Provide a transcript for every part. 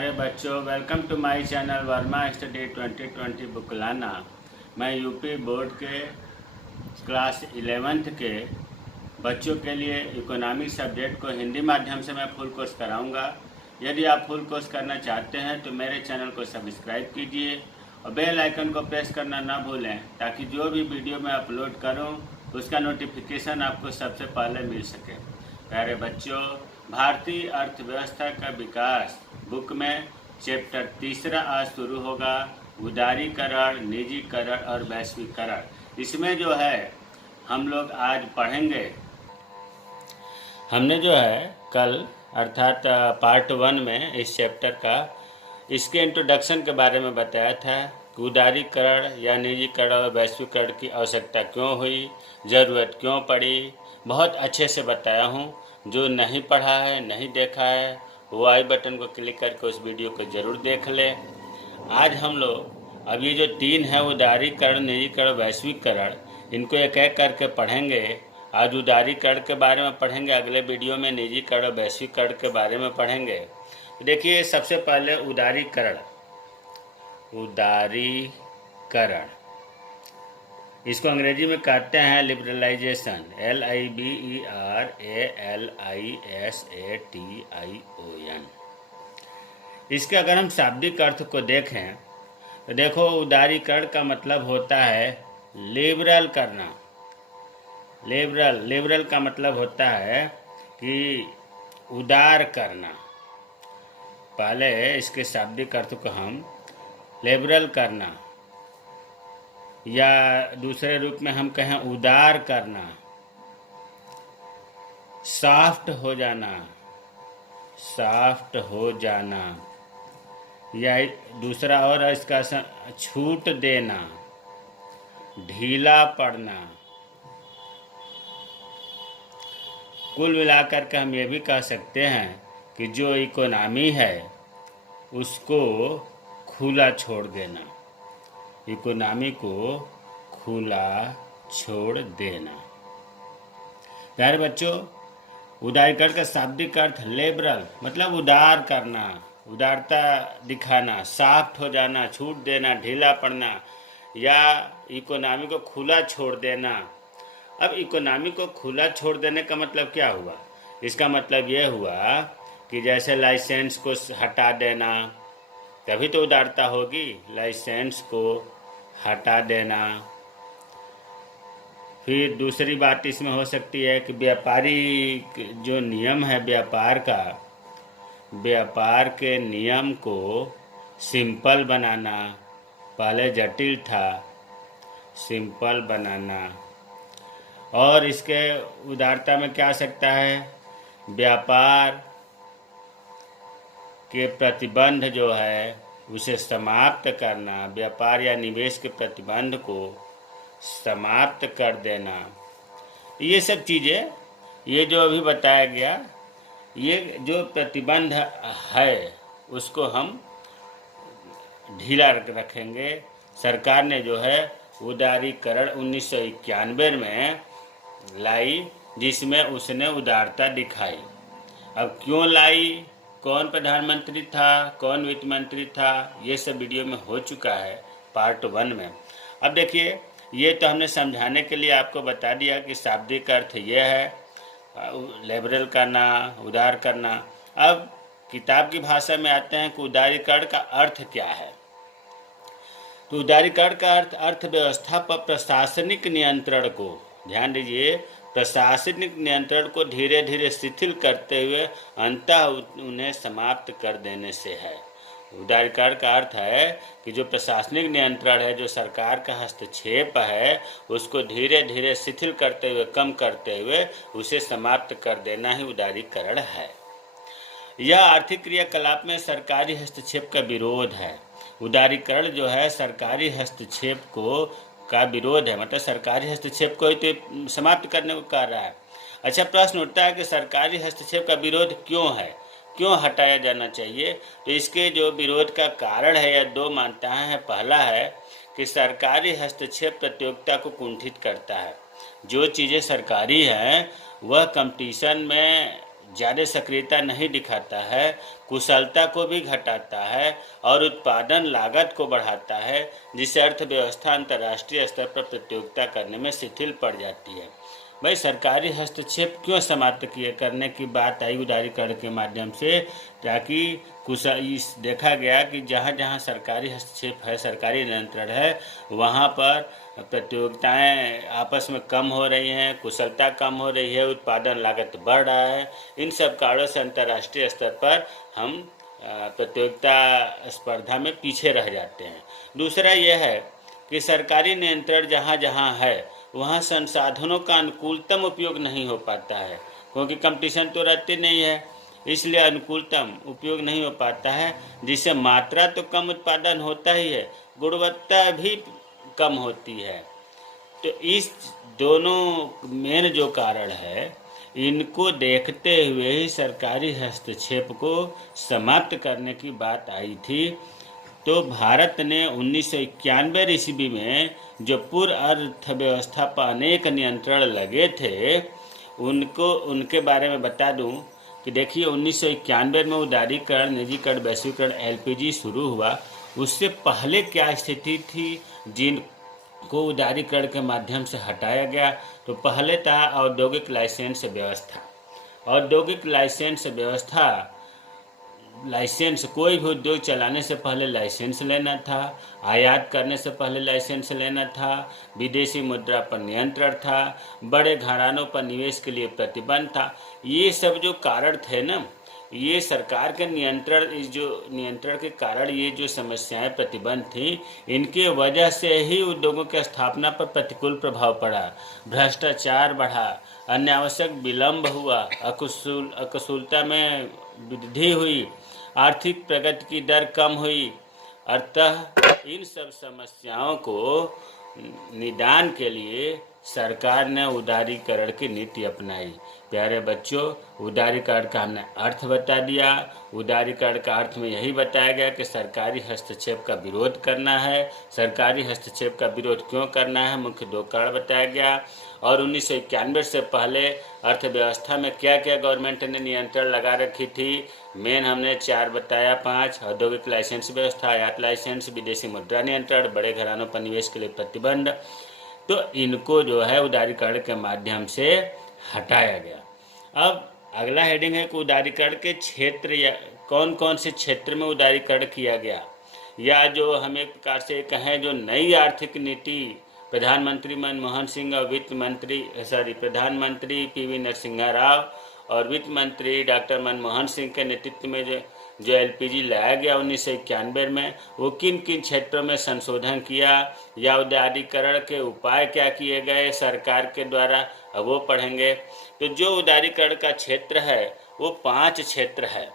प्यारे बच्चों, welcome to my channel Verma study 2020 बुकलाना। मैं यूपी बोर्ड के क्लास 11th के बच्चों के लिए इकोनॉमिक सब्जेक्ट को हिंदी माध्यम से मैं फुल कोर्स कराऊंगा। यदि आप फुल कोर्स करना चाहते हैं तो मेरे चैनल को सब्सक्राइब कीजिए और बेल आइकन को प्रेस करना ना भूलें, ताकि जो भी वीडियो मैं अपलोड करूं उसका नोटिफिकेशन आपको सबसे पहले मिल सके। प्यारे बच्चों, भारतीय अर्थव्यवस्था का विकास बुक में चैप्टर 3 आज शुरू होगा, उदारीकरण, निजीकरण और वैश्वीकरण। इसमें जो है हम लोग आज पढ़ेंगे। हमने जो है कल अर्थात पार्ट 1 में इस चैप्टर का इसके इंट्रोडक्शन के बारे में बताया था। उदारीकरण या निजीकरण और वैश्वीकरण की आवश्यकता क्यों हुई, ज़रूरत क्यों पड़ी, बहुत अच्छे से बताया हूँ। जो नहीं पढ़ा है, नहीं देखा है, वो आई बटन को क्लिक करके उस वीडियो को ज़रूर देख ले। आज हम लोग अब ये जो 3 है, उदारीकरण, निजीकरण, वैश्वीकरण, इनको एक एक करके पढ़ेंगे। आज उदारीकरण के बारे में पढ़ेंगे, अगले वीडियो में निजीकरण और वैश्वीकरण के बारे में पढ़ेंगे। तो देखिए, सबसे पहले उदारीकरण। उदारीकरण इसको अंग्रेजी में कहते हैं लिबरलाइजेशन, LIBERALISATION। इसके अगर हम शाब्दिक अर्थ को देखें तो देखो, उदारीकरण का मतलब होता है लिबरल करना। लिबरल का मतलब होता है कि उदार करना। पहले इसके शाब्दिक अर्थ को हम लिबरल करना, या दूसरे रूप में हम कहें उदार करना, सॉफ्ट हो जाना, सॉफ्ट हो जाना, या दूसरा और इसका छूट देना, ढीला पड़ना। कुल मिलाकर के हम ये भी कह सकते हैं कि जो इकोनॉमी है उसको खुला छोड़ देना, इकोनॉमी को खुला छोड़ देना। प्यारे बच्चों, उदारीकरण का शाब्दिक अर्थ लिबरल मतलब उदार करना, उदारता दिखाना, सॉफ्ट हो जाना, छूट देना, ढीला पड़ना, या इकोनॉमी को खुला छोड़ देना। अब इकोनॉमी को खुला छोड़ देने का मतलब क्या हुआ? इसका मतलब यह हुआ कि जैसे लाइसेंस को हटा देना, तभी तो उदारता होगी। लाइसेंस को हटा देना। फिर दूसरी बात इसमें हो सकती है कि व्यापारी जो नियम है व्यापार का, व्यापार के नियम को सिंपल बनाना। पहले जटिल था, सिंपल बनाना। और इसके उदारता में क्या आ सकता है? व्यापार के प्रतिबंध जो है उसे समाप्त करना, व्यापार या निवेश के प्रतिबंध को समाप्त कर देना। ये सब चीज़ें, ये जो अभी बताया गया, ये जो प्रतिबंध है उसको हम ढीला रखेंगे। सरकार ने जो है उदारीकरण 1991 में लाई, जिसमें उसने उदारता दिखाई। अब क्यों लाई, कौन प्रधानमंत्री था, कौन वित्त मंत्री था, ये सब वीडियो में हो चुका है पार्ट 1 में। अब देखिए, ये तो हमने समझाने के लिए आपको बता दिया कि शाब्दिक अर्थ ये है लिबरल करना, उदार करना। अब किताब की भाषा में आते हैं कि उदारीकरण का अर्थ क्या है। तो उदारीकरण का अर्थ अर्थव्यवस्था पर प्रशासनिक नियंत्रण को, ध्यान दीजिए, प्रशासनिक नियंत्रण को धीरे धीरे शिथिल करते हुए अंततः उन्हें समाप्त कर देने से है। उदारीकरण का अर्थ है कि जो प्रशासनिक नियंत्रण है, जो सरकार का हस्तक्षेप है, उसको धीरे धीरे शिथिल करते हुए, कम करते हुए उसे समाप्त कर देना ही उदारीकरण है। यह आर्थिक क्रियाकलाप में सरकारी हस्तक्षेप का विरोध है। उदारीकरण जो है सरकारी हस्तक्षेप को का विरोध है, मतलब सरकारी हस्तक्षेप को ही तो समाप्त करने को कह रहा है। अच्छा, प्रश्न उठता है कि सरकारी हस्तक्षेप का विरोध क्यों है, क्यों हटाया जाना चाहिए? तो इसके जो विरोध का कारण है, या 2 मान्यताएं हैं। पहला है कि सरकारी हस्तक्षेप प्रतियोगिता को कुंठित करता है। जो चीज़ें सरकारी हैं वह कंपटीशन में ज़्यादा सक्रियता नहीं दिखाता है, कुशलता को भी घटाता है और उत्पादन लागत को बढ़ाता है, जिससे अर्थव्यवस्था अंतर्राष्ट्रीय स्तर पर प्रतियोगिता करने में शिथिल पड़ जाती है। भाई सरकारी हस्तक्षेप क्यों समाप्त किए करने की बात आई उदारीकरण के माध्यम से, ताकि इस देखा गया कि जहाँ जहाँ सरकारी हस्तक्षेप है, सरकारी नियंत्रण है, वहाँ पर प्रतियोगिताएं आपस में कम हो रही हैं, कुशलता कम हो रही है, उत्पादन लागत बढ़ रहा है। इन सब कारणों से अंतर्राष्ट्रीय स्तर पर हम प्रतियोगिता स्पर्धा में पीछे रह जाते हैं। दूसरा यह है कि सरकारी नियंत्रण जहाँ जहाँ है वहाँ संसाधनों का अनुकूलतम उपयोग नहीं हो पाता है, क्योंकि कंपटीशन तो रहती नहीं है, इसलिए अनुकूलतम उपयोग नहीं हो पाता है, जिससे मात्रा तो कम उत्पादन होता ही है, गुणवत्ता भी कम होती है। तो इस दोनों मेन जो कारण है, इनको देखते हुए ही सरकारी हस्तक्षेप को समाप्त करने की बात आई थी। तो भारत ने 1991 ईस्वी में जो पूर्व अर्थव्यवस्था पर अनेक नियंत्रण लगे थे, उनके बारे में बता दूं कि देखिए 1991 में उदारीकरण, निजीकरण, वैश्वीकरण, एलपीजी शुरू हुआ। उससे पहले क्या स्थिति थी जिनको उदारीकरण के माध्यम से हटाया गया? तो पहले था औद्योगिक लाइसेंस व्यवस्था। औद्योगिक लाइसेंस कोई भी उद्योग चलाने से पहले लाइसेंस लेना था, आयात करने से पहले लाइसेंस लेना था, विदेशी मुद्रा पर नियंत्रण था, बड़े घरानों पर निवेश के लिए प्रतिबंध था। ये सब जो कारण थे ना, ये सरकार के नियंत्रण के कारण ये जो समस्याएं, प्रतिबंध थी, इनके वजह से ही उद्योगों की स्थापना पर प्रतिकूल प्रभाव पड़ा, भ्रष्टाचार बढ़ा, अनावश्यक विलंब हुआ, अकुशलता में वृद्धि हुई, आर्थिक प्रगति की दर कम हुई। अतः इन सब समस्याओं को निदान के लिए सरकार ने उदारीकरण की नीति अपनाई। प्यारे बच्चों, उदारीकरण का हमने अर्थ बता दिया। उदारीकरण का अर्थ में यही बताया गया कि सरकारी हस्तक्षेप का विरोध करना है। सरकारी हस्तक्षेप का विरोध क्यों करना है, मुख्य 2 कारण बताया गया। और 1991 से पहले अर्थव्यवस्था में क्या क्या गवर्नमेंट ने नियंत्रण लगा रखी थी, मेन हमने 4 बताया, 5: औद्योगिक लाइसेंस व्यवस्था, आयात लाइसेंस, विदेशी मुद्रा नियंत्रण, बड़े घरानों पर निवेश के लिए प्रतिबंध। तो इनको जो है उदारीकरण के माध्यम से हटाया गया। अब अगला हेडिंग है कि उदारीकरण के क्षेत्र या कौन कौन से क्षेत्र में उदारीकरण किया गया, या जो हम एक प्रकार से कहें जो नई आर्थिक नीति प्रधानमंत्री मनमोहन सिंह और प्रधानमंत्री पीवी नरसिम्हा राव और वित्त मंत्री डॉक्टर मनमोहन सिंह के नेतृत्व में जो एलपीजी लाया गया 1991 में, वो किन किन क्षेत्रों में संशोधन किया या उदारीकरण के उपाय क्या किए गए सरकार के द्वारा, अब वो पढ़ेंगे। तो जो उदारीकरण का क्षेत्र है वो 5 क्षेत्र है।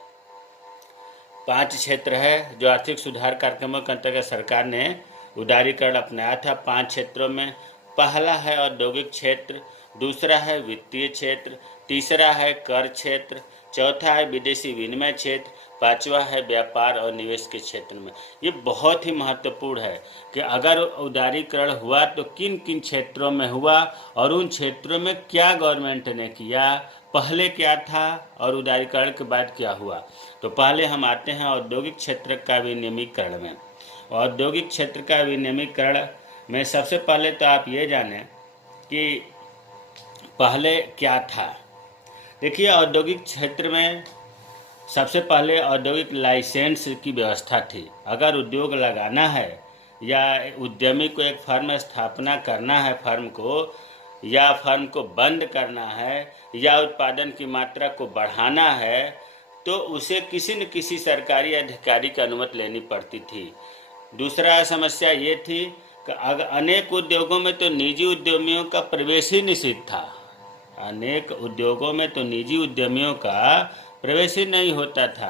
5 क्षेत्र है जो आर्थिक सुधार कार्यक्रमों के अंतर्गत सरकार ने उदारीकरण अपनाया था। 5 क्षेत्रों में पहला है औद्योगिक क्षेत्र, दूसरा है वित्तीय क्षेत्र, तीसरा है कर क्षेत्र, चौथा है विदेशी विनिमय क्षेत्र, 5वां है व्यापार और निवेश के क्षेत्र में। ये बहुत ही महत्वपूर्ण है कि अगर उदारीकरण हुआ तो किन किन क्षेत्रों में हुआ और उन क्षेत्रों में क्या गवर्नमेंट ने किया, पहले क्या था और उदारीकरण के बाद क्या हुआ। तो पहले हम आते हैं औद्योगिक क्षेत्र का विनियमीकरण में। औद्योगिक क्षेत्र का विनियमीकरण में सबसे पहले तो आप ये जानें कि पहले क्या था। देखिए, औद्योगिक क्षेत्र में सबसे पहले औद्योगिक लाइसेंस की व्यवस्था थी। अगर उद्योग लगाना है या उद्यमी को एक फर्म स्थापना करना है, फर्म को बंद करना है या उत्पादन की मात्रा को बढ़ाना है, तो उसे किसी न किसी सरकारी अधिकारी की अनुमति लेनी पड़ती थी। दूसरा समस्या ये थी कि अनेक उद्योगों में तो निजी उद्यमियों का प्रवेश ही निषिद्ध था। अनेक उद्योगों में तो निजी उद्यमियों का प्रवेश ही नहीं होता था।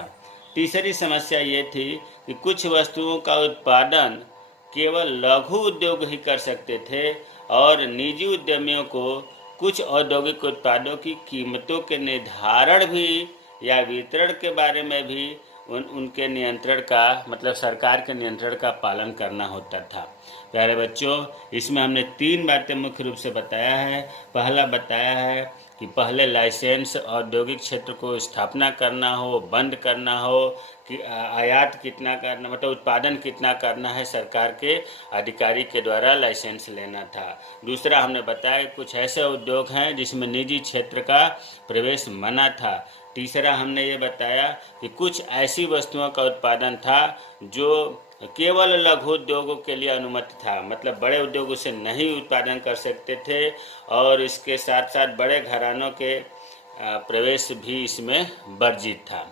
तीसरी समस्या ये थी कि कुछ वस्तुओं का उत्पादन केवल लघु उद्योग ही कर सकते थे और निजी उद्यमियों को कुछ औद्योगिक उत्पादों की कीमतों के निर्धारण भी या वितरण के बारे में भी उनके नियंत्रण का, मतलब सरकार के नियंत्रण का पालन करना होता था। प्यारे बच्चों, इसमें हमने 3 बातें मुख्य रूप से बताया है। पहला बताया है कि पहले लाइसेंस औद्योगिक क्षेत्र को स्थापना करना हो, बंद करना हो, कि आयात कितना करना, मतलब उत्पादन कितना करना है, सरकार के अधिकारी के द्वारा लाइसेंस लेना था। दूसरा हमने बताया कि कुछ ऐसे उद्योग हैं जिसमें निजी क्षेत्र का प्रवेश मना था। तीसरा हमने ये बताया कि कुछ ऐसी वस्तुओं का उत्पादन था जो केवल लघु उद्योगों के लिए अनुमति था, मतलब बड़े उद्योग उसे नहीं उत्पादन कर सकते थे, और इसके साथ साथ बड़े घरानों के प्रवेश भी इसमें वर्जित था।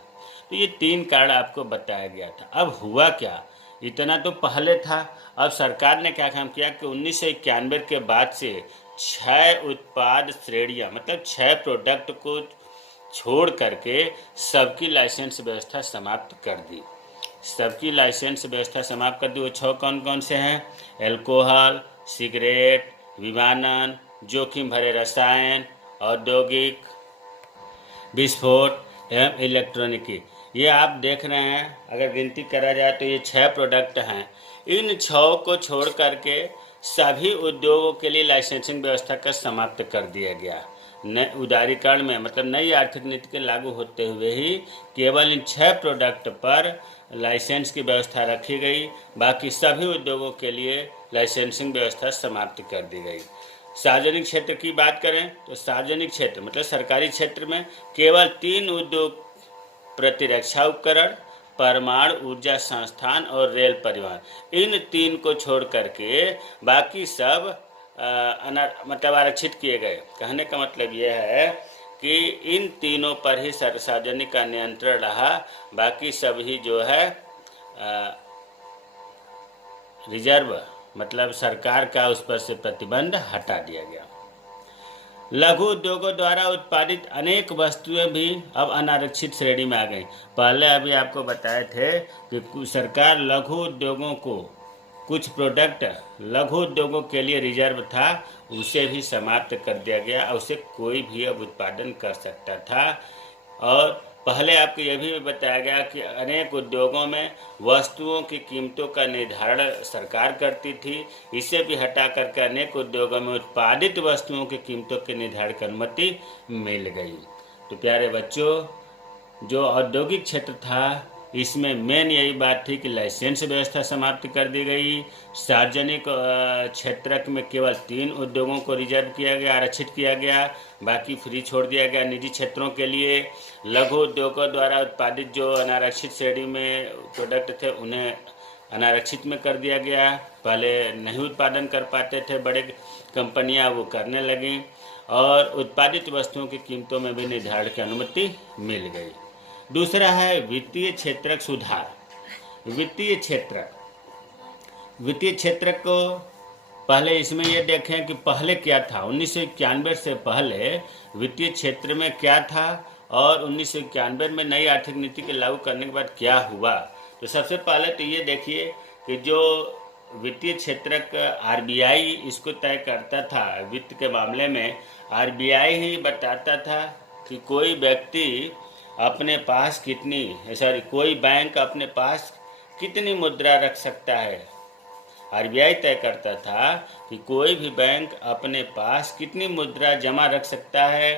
तो ये 3 कारण आपको बताया गया था। अब हुआ क्या, इतना तो पहले था। अब सरकार ने क्या काम किया कि 1991 के बाद से 6 उत्पाद श्रेणियाँ, मतलब 6 प्रोडक्ट को छोड़ करके सबकी लाइसेंस व्यवस्था समाप्त कर दी। सबकी लाइसेंस व्यवस्था समाप्त कर दी। वो 6 कौन कौन से हैं? एल्कोहल, सिगरेट, विमानन, जोखिम भरे रसायन, औद्योगिक विस्फोट एवं इलेक्ट्रॉनिकी। ये आप देख रहे हैं, अगर गिनती करा जाए तो ये 6 प्रोडक्ट हैं। इन 6 को छोड़ करके सभी उद्योगों के लिए लाइसेंसिंग व्यवस्था का समाप्त कर दिया गया। नए उदारीकरण में, मतलब नई आर्थिक नीति के लागू होते हुए ही केवल इन 6 प्रोडक्ट पर लाइसेंस की व्यवस्था रखी गई। बाकी सभी उद्योगों के लिए लाइसेंसिंग व्यवस्था समाप्त कर दी गई। सार्वजनिक क्षेत्र की बात करें तो सार्वजनिक क्षेत्र मतलब सरकारी क्षेत्र में केवल 3 उद्योग, प्रतिरक्षा उपकरण, परमाणु ऊर्जा संस्थान और रेल परिवहन, इन 3 को छोड़ करके बाकी सब मतलब आरक्षित किए गए। कहने का मतलब यह है कि इन तीनों पर ही सार्वजनिक का नियंत्रण रहा, बाकी सभी जो है रिजर्व, मतलब सरकार का उस पर से प्रतिबंध हटा दिया गया। लघु उद्योगों द्वारा उत्पादित अनेक वस्तुएं भी अब अनारक्षित श्रेणी में आ गई। पहले अभी आपको बताए थे कि सरकार लघु उद्योगों को, कुछ प्रोडक्ट लघु उद्योगों के लिए रिजर्व था, उसे भी समाप्त कर दिया गया, उसे कोई भी अब उत्पादन कर सकता था। और पहले आपको यह भी बताया गया कि अनेक उद्योगों में वस्तुओं की कीमतों का निर्धारण सरकार करती थी। इसे भी हटा करके अनेक उद्योगों में उत्पादित वस्तुओं की कीमतों के निर्धारण की अनुमति मिल गई। तो प्यारे बच्चों, जो औद्योगिक क्षेत्र था इसमें मेन यही बात थी कि लाइसेंस व्यवस्था समाप्त कर दी गई। सार्वजनिक क्षेत्र में केवल 3 उद्योगों को रिजर्व किया गया, आरक्षित किया गया, बाकी फ्री छोड़ दिया गया निजी क्षेत्रों के लिए। लघु उद्योगों द्वारा उत्पादित जो अनारक्षित श्रेणी में प्रोडक्ट थे उन्हें अनारक्षित में कर दिया गया। पहले नहीं उत्पादन कर पाते थे बड़े कंपनियां, वो करने लगीं, और उत्पादित वस्तुओं की कीमतों में भी निर्धारण की अनुमति मिल गई। दूसरा है वित्तीय क्षेत्र सुधार। वित्तीय क्षेत्र को पहले इसमें ये देखें कि पहले क्या था। 1991 से पहले वित्तीय क्षेत्र में क्या था और 1991 में नई आर्थिक नीति के लागू करने के बाद क्या हुआ। तो सबसे पहले तो ये देखिए कि जो वित्तीय क्षेत्र का आरबीआई इसको तय करता था, वित्त के मामले में आरबीआई ही बताता था कि कोई व्यक्ति अपने पास कोई बैंक अपने पास कितनी मुद्रा रख सकता है। आरबीआई तय करता था कि कोई भी बैंक अपने पास कितनी मुद्रा जमा रख सकता है,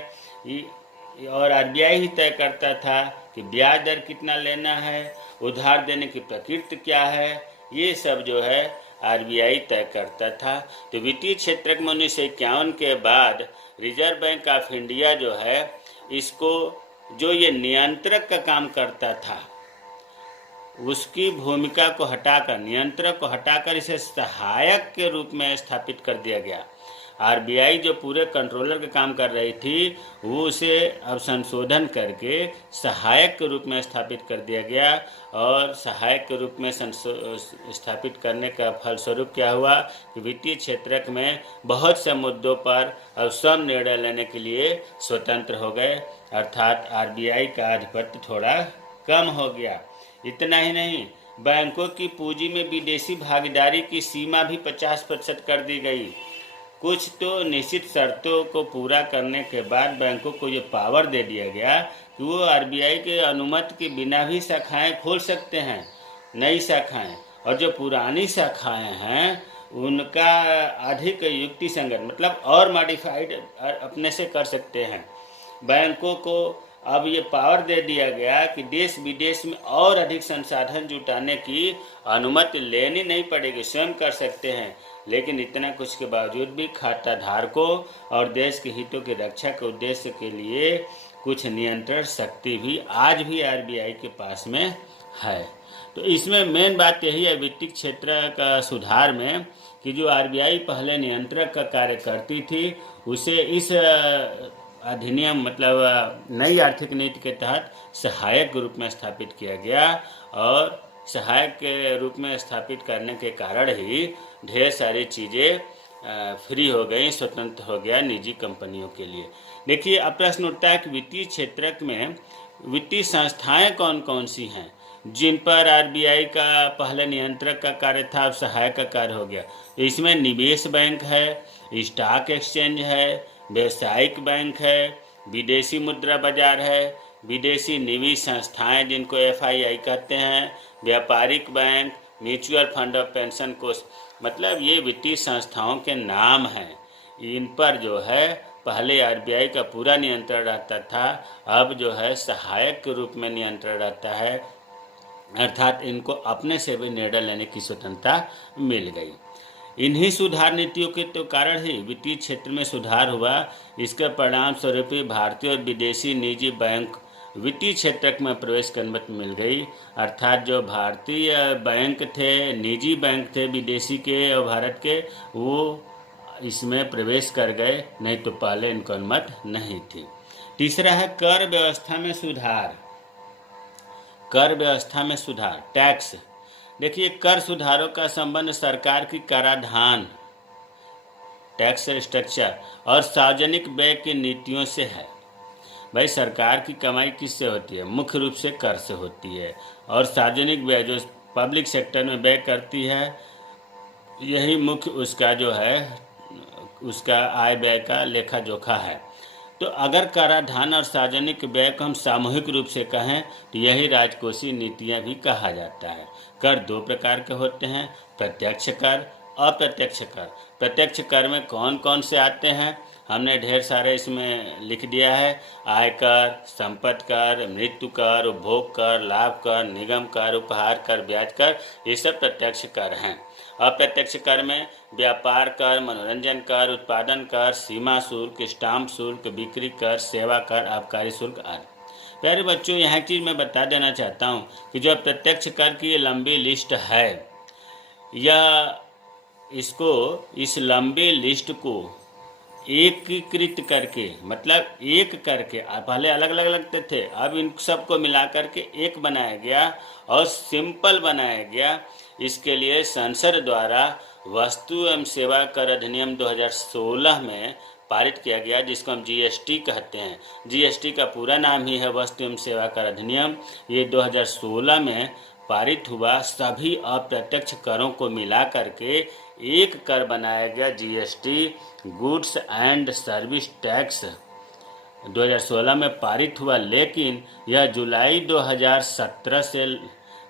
और आरबीआई ही तय करता था कि ब्याज दर कितना लेना है, उधार देने की प्रकृति क्या है, ये सब जो है आरबीआई तय करता था। तो वित्तीय क्षेत्र में 1951 के बाद रिजर्व बैंक ऑफ इंडिया जो है, इसको जो ये नियंत्रक का काम करता था उसकी भूमिका को हटाकर, नियंत्रक को हटाकर इसे सहायक के रूप में स्थापित कर दिया गया। आरबीआई जो पूरे कंट्रोलर का काम कर रही थी, वो उसे अब संशोधन करके सहायक के रूप में स्थापित कर दिया गया। और सहायक के रूप में स्थापित करने का फलस्वरूप क्या हुआ कि वित्तीय क्षेत्र में बहुत से मुद्दों पर अब स्वयं निर्णय लेने के लिए स्वतंत्र हो गए, अर्थात आरबीआई का आधिपत्य थोड़ा कम हो गया। इतना ही नहीं, बैंकों की पूंजी में विदेशी भागीदारी की सीमा भी 50% कर दी गई। कुछ तो निश्चित शर्तों को पूरा करने के बाद बैंकों को ये पावर दे दिया गया कि वो आरबीआई के अनुमति के बिना भी शाखाएं खोल सकते हैं, नई शाखाएं, और जो पुरानी शाखाएं हैं उनका अधिक युक्ति संगत, मतलब और मॉडिफाइड अपने से कर सकते हैं। बैंकों को अब ये पावर दे दिया गया कि देश विदेश में और अधिक संसाधन जुटाने की अनुमति लेनी नहीं पड़ेगी, स्वयं कर सकते हैं। लेकिन इतना कुछ के बावजूद भी खाता धारकों और देश के हितों की रक्षा के उद्देश्य के लिए कुछ नियंत्रण शक्ति भी आज भी आरबीआई के पास में है। तो इसमें मेन बात यही है वित्तीय क्षेत्र का सुधार में कि जो आरबीआई पहले नियंत्रक का कार्य करती थी उसे इस अधिनियम मतलब नई आर्थिक नीति के तहत सहायक के रूप में स्थापित किया गया, और सहायक के रूप में स्थापित करने के कारण ही ढेर सारी चीज़ें फ्री हो गई, स्वतंत्र हो गया निजी कंपनियों के लिए। देखिए, अब प्रश्न उठता है कि वित्तीय क्षेत्र में वित्तीय संस्थाएं कौन कौन सी हैं जिन पर आरबीआई का पहले नियंत्रक का कार्य था, अब सहायक का कार्य हो गया। इसमें निवेश बैंक है, स्टॉक एक्सचेंज है, व्यावसायिक बैंक है, विदेशी मुद्रा बाजार है, विदेशी निवेश संस्थाएं जिनको एफआईआई कहते हैं, व्यापारिक बैंक, म्यूचुअल फंड और पेंशन कोष, मतलब ये वित्तीय संस्थाओं के नाम हैं। इन पर जो है पहले आरबीआई का पूरा नियंत्रण रहता था, अब जो है सहायक के रूप में नियंत्रण रहता है, अर्थात इनको अपने से भी निर्णय लेने की स्वतंत्रता मिल गई। इन्हीं सुधार नीतियों के तो कारण ही वित्तीय क्षेत्र में सुधार हुआ। इसके परिणाम स्वरूप भारतीय और विदेशी निजी बैंक वित्तीय क्षेत्र में प्रवेश की अनुमति मिल गई, अर्थात जो भारतीय बैंक थे, निजी बैंक थे विदेशी के और भारत के, वो इसमें प्रवेश कर गए, नहीं तो पहले इनको अनुमति नहीं थी। तीसरा है कर व्यवस्था में सुधार। कर व्यवस्था में सुधार, टैक्स। देखिए, कर सुधारों का संबंध सरकार की कराधान, टैक्स स्ट्रक्चर और सार्वजनिक व्यय की नीतियों से है। भाई, सरकार की कमाई किससे होती है? मुख्य रूप से कर से होती है, और सार्वजनिक व्यय जो पब्लिक सेक्टर में व्यय करती है, यही मुख्य उसका जो है उसका आय व्यय का लेखा जोखा है। तो अगर कराधान और सार्वजनिक व्यय को हम सामूहिक रूप से कहें तो यही राजकोषीय नीतियाँ भी कहा जाता है। कर दो प्रकार के होते हैं, प्रत्यक्ष कर, अप्रत्यक्ष कर। प्रत्यक्ष कर में कौन कौन से आते हैं हमने ढेर सारे इसमें लिख दिया है। आयकर, संपत्ति कर, मृत्यु कर, उपभोग कर, लाभ कर, निगम कर, उपहार कर, ब्याज कर, ये सब प्रत्यक्ष कर हैं। अप्रत्यक्ष कर में व्यापार कर, मनोरंजन कर, उत्पादन कर, सीमा शुल्क, स्टाम्प शुल्क, बिक्री कर, सेवा कर, आबकारी शुल्क आदि। प्यारे बच्चों, यहाँ चीज़ मैं बता देना चाहता हूँ कि जो प्रत्यक्ष कर की ये लंबी लिस्ट है, या इसको इस लंबी लिस्ट को एकीकृत करके, मतलब एक करके, पहले अलग अलग लगते थे, अब इन सबको मिला करके एक बनाया गया और सिंपल बनाया गया। इसके लिए संसद द्वारा वस्तु एवं सेवा कर अधिनियम 2016 में पारित किया गया, जिसको हम जीएसटी कहते हैं। जीएसटी का पूरा नाम ही है वस्तु एवं सेवा कर अधिनियम। ये 2016 में पारित हुआ। सभी अप्रत्यक्ष करों को मिला करके एक कर बनाया गया, GST, goods and service tax. 2016 में पारित हुआ, लेकिन यह जुलाई 2017 से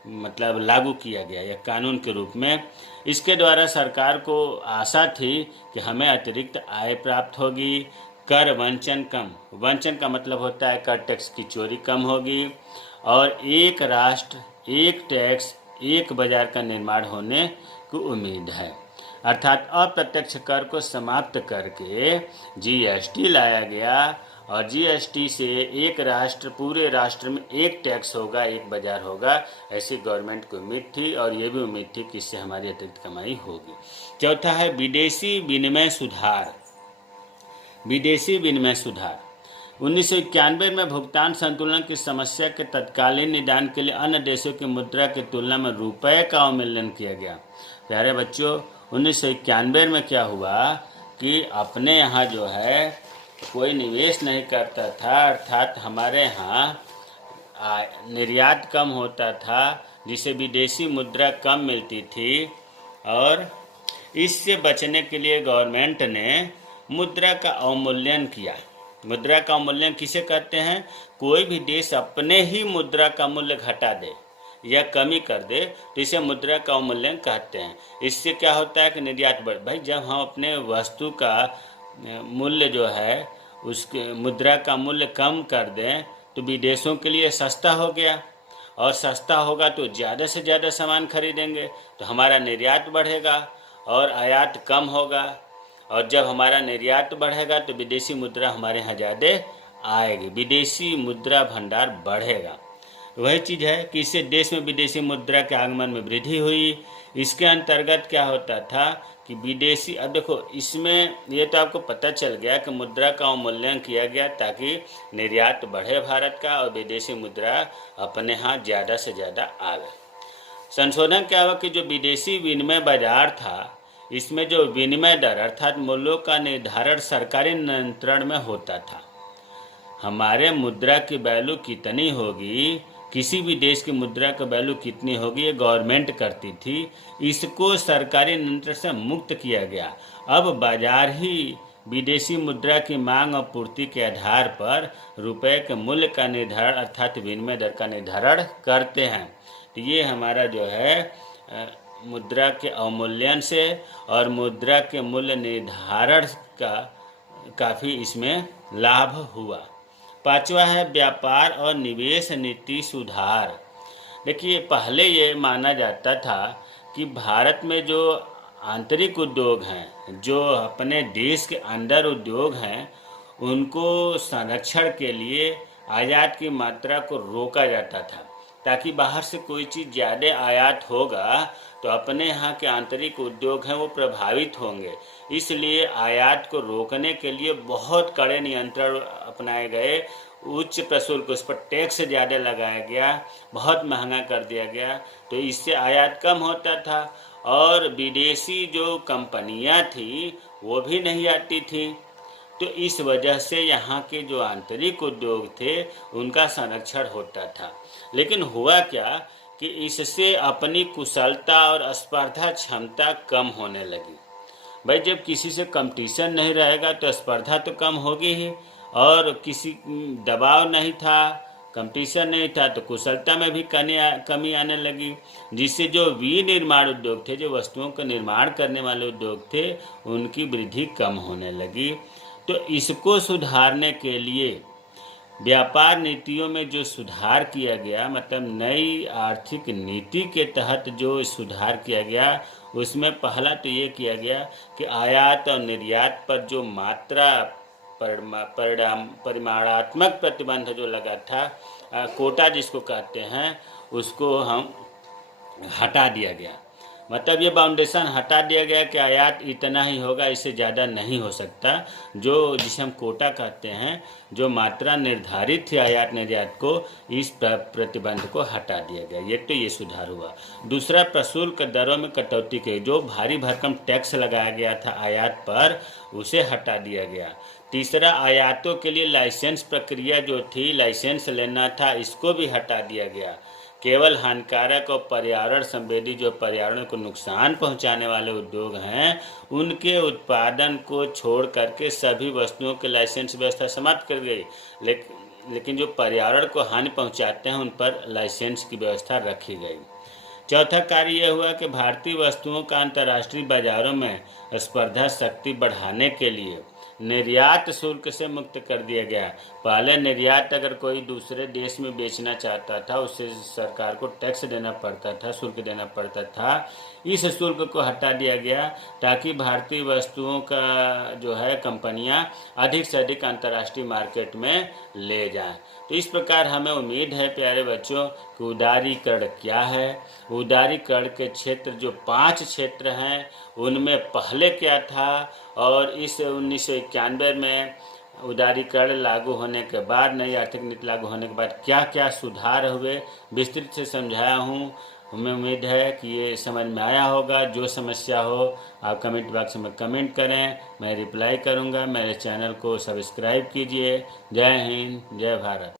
मतलब लागू किया गया यह कानून के रूप में। इसके द्वारा सरकार को आशा थी कि हमें अतिरिक्त आय प्राप्त होगी, कर वंचन कम, वंचन का मतलब होता है कर टैक्स की चोरी कम होगी, और एक राष्ट्र एक टैक्स एक बाजार का निर्माण होने की उम्मीद है। अर्थात अप्रत्यक्ष कर को समाप्त करके जीएसटी लाया गया, और जीएसटी से एक राष्ट्र, पूरे राष्ट्र में एक टैक्स होगा, एक बाजार होगा, ऐसी गवर्नमेंट को उम्मीद थी, और ये भी उम्मीद थी कि इससे हमारी अतिरिक्त कमाई होगी। चौथा है विदेशी विनिमय सुधार। विदेशी विनिमय सुधार 1991 में भुगतान संतुलन की समस्या के तत्कालीन निदान के लिए अन्य देशों की मुद्रा की तुलना में रुपये का अवमूल्यन किया गया। प्यारे बच्चों, 1991 में क्या हुआ कि अपने यहाँ जो है कोई निवेश नहीं करता था, अर्थात हमारे यहाँ निर्यात कम होता था, जिसे विदेशी मुद्रा कम मिलती थी, और इससे बचने के लिए गवर्नमेंट ने मुद्रा का अवमूल्यन किया। मुद्रा का अवमूल्यन किसे कहते हैं? कोई भी देश अपने ही मुद्रा का मूल्य घटा दे या कमी कर दे तो इसे मुद्रा का अवमूल्यन कहते हैं। इससे क्या होता है कि निर्यात बढ़, भाई जब हम अपने वस्तु का मूल्य जो है उसके मुद्रा का मूल्य कम कर दें तो विदेशों के लिए सस्ता हो गया, और सस्ता होगा तो ज़्यादा से ज़्यादा सामान खरीदेंगे, तो हमारा निर्यात बढ़ेगा और आयात कम होगा, और जब हमारा निर्यात बढ़ेगा तो विदेशी मुद्रा हमारे यहाँ ज़्यादा आएगी, विदेशी मुद्रा भंडार बढ़ेगा। वही चीज़ है कि इससे देश में विदेशी मुद्रा के आगमन में वृद्धि हुई। इसके अंतर्गत क्या होता था कि विदेशी, अब देखो इसमें ये तो आपको पता चल गया कि मुद्रा का अवमूल्यन किया गया ताकि निर्यात बढ़े भारत का और विदेशी मुद्रा अपने यहाँ ज़्यादा से ज़्यादा आवे। संशोधन क्या हुआ कि जो विदेशी विनिमय बाजार था, इसमें जो विनिमय दर अर्थात मूल्यों का निर्धारण सरकारी नियंत्रण में होता था। हमारे मुद्रा की वैल्यू कितनी होगी, किसी भी देश की मुद्रा का वैल्यू कितनी होगी, ये गवर्नमेंट करती थी। इसको सरकारी नियंत्रण से मुक्त किया गया। अब बाजार ही विदेशी मुद्रा की मांग और पूर्ति के आधार पर रुपए के मूल्य का निर्धारण अर्थात विनिमय दर का निर्धारण करते हैं। तो ये हमारा जो है मुद्रा के अवमूल्यन से और मुद्रा के मूल्य निर्धारण का काफ़ी इसमें लाभ हुआ। पांचवा है व्यापार और निवेश नीति सुधार। देखिए, पहले ये माना जाता था कि भारत में जो आंतरिक उद्योग हैं, जो अपने देश के अंदर उद्योग हैं, उनको संरक्षण के लिए आयात की मात्रा को रोका जाता था, ताकि बाहर से कोई चीज़ ज़्यादा आयात होगा तो अपने यहाँ के आंतरिक उद्योग हैं वो प्रभावित होंगे। इसलिए आयात को रोकने के लिए बहुत कड़े नियंत्रण अपनाए गए। उच्च प्रशुल्क, उस पर टैक्स ज़्यादा लगाया गया, बहुत महंगा कर दिया गया, तो इससे आयात कम होता था और विदेशी जो कंपनियां थी वो भी नहीं आती थी। तो इस वजह से यहाँ के जो आंतरिक उद्योग थे उनका संरक्षण होता था। लेकिन हुआ क्या कि इससे अपनी कुशलता और स्पर्धा क्षमता कम होने लगी। भाई, जब किसी से कंपटीशन नहीं रहेगा तो स्पर्धा तो कम होगी ही, और किसी दबाव नहीं था, कंपटीशन नहीं था, तो कुशलता में भी कमी आने लगी, जिससे जो विनिर्माण उद्योग थे, जो वस्तुओं का निर्माण करने वाले उद्योग थे, उनकी वृद्धि कम होने लगी। तो इसको सुधारने के लिए व्यापार नीतियों में जो सुधार किया गया, मतलब नई आर्थिक नीति के तहत जो सुधार किया गया, उसमें पहला तो ये किया गया कि आयात और निर्यात पर जो मात्रा परिमाणात्मक प्रतिबंध जो लगा था, कोटा जिसको कहते हैं, उसको हम हटा दिया गया। मतलब ये बाउंडेशन हटा दिया गया कि आयात इतना ही होगा, इससे ज़्यादा नहीं हो सकता। जो जिसे हम कोटा कहते हैं, जो मात्रा निर्धारित थी आयात निर्यात को, इस प्रतिबंध को हटा दिया गया। एक तो ये सुधार हुआ। दूसरा, प्रशुल्क दरों में कटौती की, जो भारी भरकम टैक्स लगाया गया था आयात पर, उसे हटा दिया गया। तीसरा, आयातों के लिए लाइसेंस प्रक्रिया जो थी, लाइसेंस लेना था, इसको भी हटा दिया गया। केवल हानिकारक और पर्यावरण संवेदी, जो पर्यावरण को नुकसान पहुंचाने वाले उद्योग हैं, उनके उत्पादन को छोड़ करके सभी वस्तुओं के लाइसेंस व्यवस्था समाप्त कर गई। लेकिन जो पर्यावरण को हानि पहुंचाते हैं उन पर लाइसेंस की व्यवस्था रखी गई। चौथा कार्य यह हुआ कि भारतीय वस्तुओं का अंतर्राष्ट्रीय बाजारों में स्पर्धा शक्ति बढ़ाने के लिए निर्यात शुल्क से मुक्त कर दिया गया। पहले निर्यात अगर कोई दूसरे देश में बेचना चाहता था, उससे सरकार को टैक्स देना पड़ता था, शुल्क देना पड़ता था। इस शुल्क को हटा दिया गया ताकि भारतीय वस्तुओं का जो है कंपनियां अधिक से अधिक अंतर्राष्ट्रीय मार्केट में ले जाएं। तो इस प्रकार हमें उम्मीद है प्यारे बच्चों कि उदारीकरण क्या है। उदारीकरण के क्षेत्र जो 5 क्षेत्र हैं, उनमें पहले क्या था और इस 1991 में उदारीकरण लागू होने के बाद, नई आर्थिक नीति लागू होने के बाद क्या क्या सुधार हुए, विस्तृत से समझाया हूँ। हमें उम्मीद है कि ये समझ में आया होगा। जो समस्या हो आप कमेंट बॉक्स में कमेंट करें, मैं रिप्लाई करूँगा। मेरे चैनल को सब्सक्राइब कीजिए। जय हिंद, जय भारत।